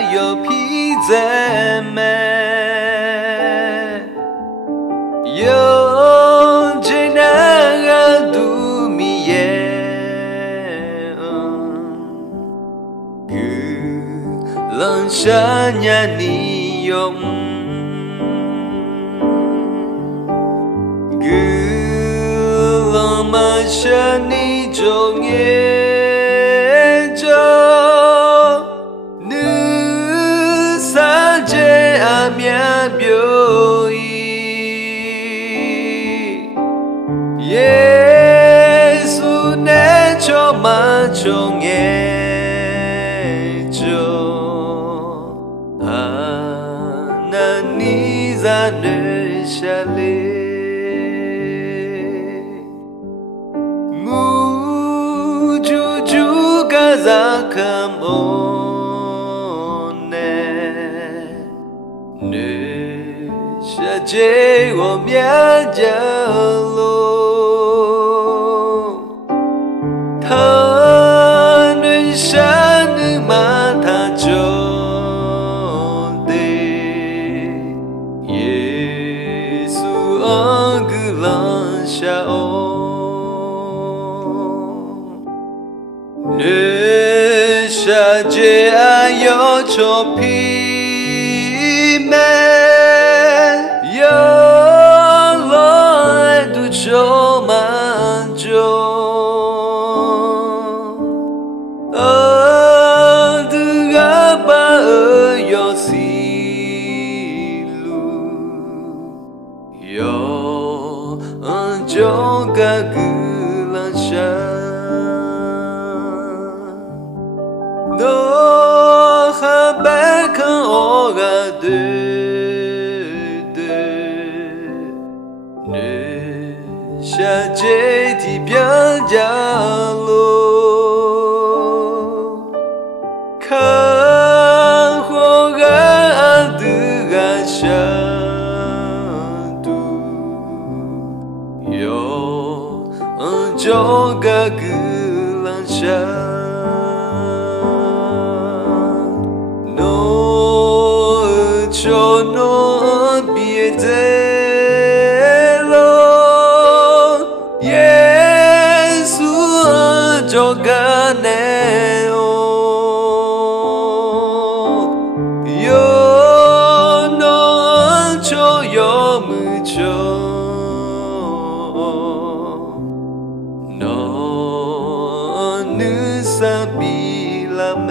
有披在美，有艰难的度米耶，冷山呀你用，冷马山你中耶中。面表意，耶稣那充满中耶中，那你在那下来，我就该在看我。借我面角落，他能山能马他就的，耶稣安个浪下哦，那下借爱要臭皮妹。有来都充满中，的阿爸儿有西路，有就个个浪山，都还白看我个的。下这地边角落，看火干的干下肚，有就个个浪下，诺就诺别的。就个内哦，有能就有木就，能能萨比拉美。